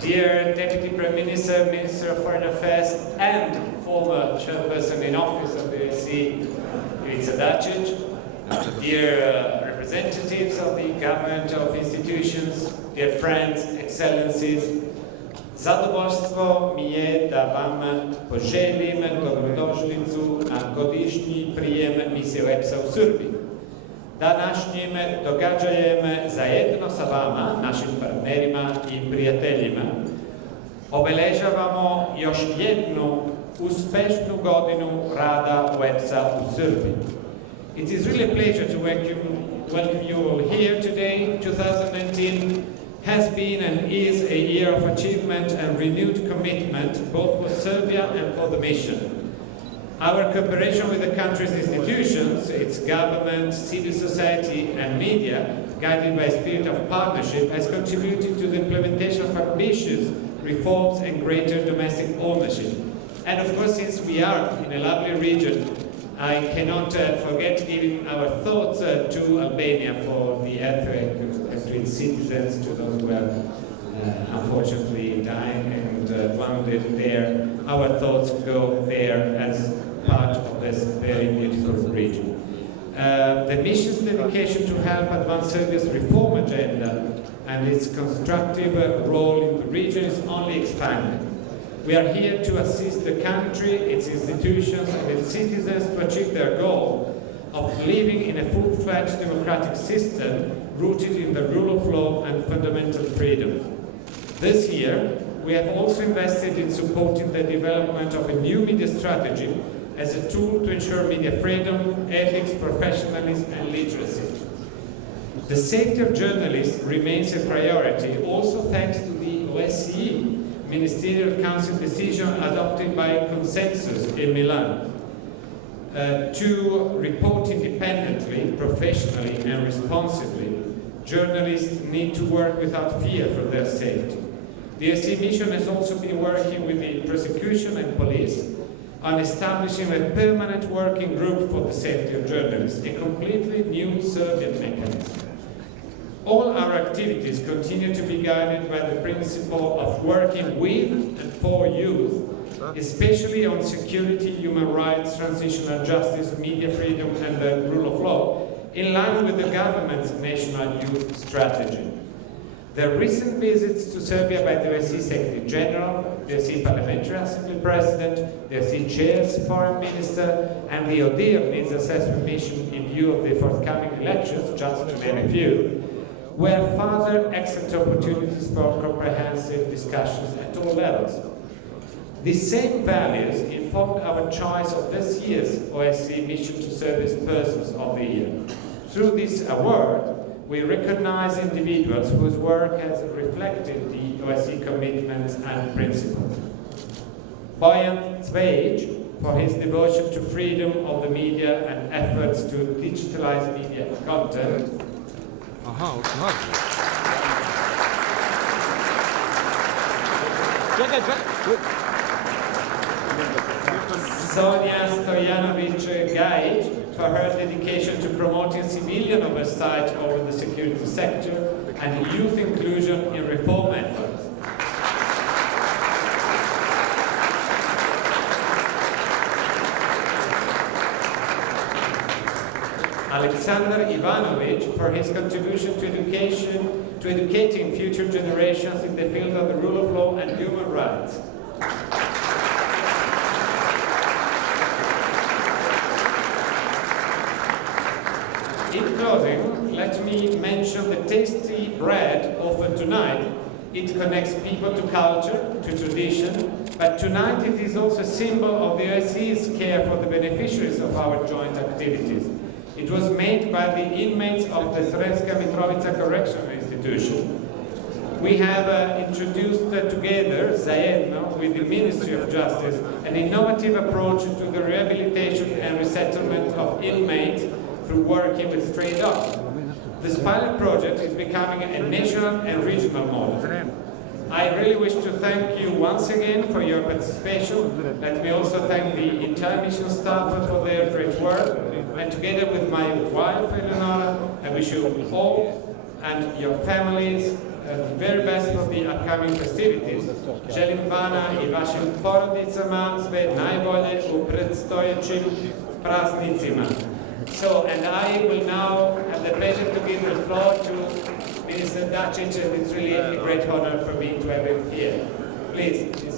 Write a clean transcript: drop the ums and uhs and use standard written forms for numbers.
Dear Deputy Prime Minister, Minister of Foreign Affairs, and former chairperson in office of the OEC, Ivica Dačić, dear representatives of the government of institutions, dear friends, excellencies, zadovoljstvo mi je da vam poželim dobrodošlicu na godišnji prijem misije ОЕБС-a u Srbiji. Današnjim događajem zajedno sa vama, našim partnerima i prijateljima, obeležavamo još jednu uspešnu godinu rada ОЕБС-a u Srbiji. It is really a pleasure to welcome you all here today. 2019 has been and is a year of achievement and renewed commitment both for Serbia and for the mission. Our cooperation with the country's institutions, its government, civil society and media, guided by a spirit of partnership, has contributed to the implementation of ambitious reforms and greater domestic ownership. And of course, since we are in a lovely region, I cannot forget giving our thoughts to Albania for the earthquake and to its citizens, to those who are unfortunately dying and wounded there. Our thoughts go there as part of this very beautiful region. The mission's dedication to help advance Serbia's reform agenda and its constructive role in the region is only expanding. We are here to assist the country, its institutions and its citizens to achieve their goal of living in a full-fledged democratic system rooted in the rule of law and fundamental freedom. This year, we have also invested in supporting the development of a new media strategy as a tool to ensure media freedom, ethics, professionalism and literacy. The safety of journalists remains a priority, also thanks to the OSCE Ministerial Council decision adopted by consensus in Milan to report independently, professionally and responsibly. Journalists need to work without fear for their safety. The OSCE mission has also been working with the prosecution and police on establishing a permanent working group for the safety of journalists, a completely new Serbian mechanism. All our activities continue to be guided by the principle of working with and for youth, especially on security, human rights, transitional justice, media freedom and the rule of law, in line with the government's national youth strategy. The recent visits to Serbia by the OSCE Secretary General, the OSCE Parliamentary Assembly President, the OSCE Chair's Foreign Minister, and the ODIHR Needs Assessment Mission in view of the forthcoming elections, just to name a few, were further excellent opportunities for comprehensive discussions at all levels. These same values informed our choice of this year's OSCE Mission to Service Persons of the Year. Through this award, we recognize individuals whose work has reflected the OSCE commitments and principles. Bojan Cvejic for his devotion to freedom of the media and efforts to digitalize media content. Sonja Stojanovic-Gajic for her dedication to promoting civilian oversight over the security sector and youth inclusion in reform efforts. Alexander Ivanovic for his contribution to educating future generations in the field of the rule of law and human rights. In closing, let me mention the tasty bread offered tonight. It connects people to culture, to tradition, but tonight it is also a symbol of the OSCE's care for the beneficiaries of our joint activities. It was made by the inmates of the Sremska Mitrovica Correctional Institution. We have introduced together, zajedno, with the Ministry of Justice, an innovative approach to the rehabilitation and resettlement of inmates through working with stray dogs. This pilot project is becoming a national and regional model. I really wish to thank you once again for your participation. Let me also thank the entire mission staff for their great work. And together with my wife, Eleonora, I wish you all and your families the very best for the upcoming festivities. Želim vama i vašim porodicama sve najbolje u predstojećim praznicima. So, and I will now have the pleasure to give the floor to Minister Dacic, and it's really a great honor for me to have him here. Please.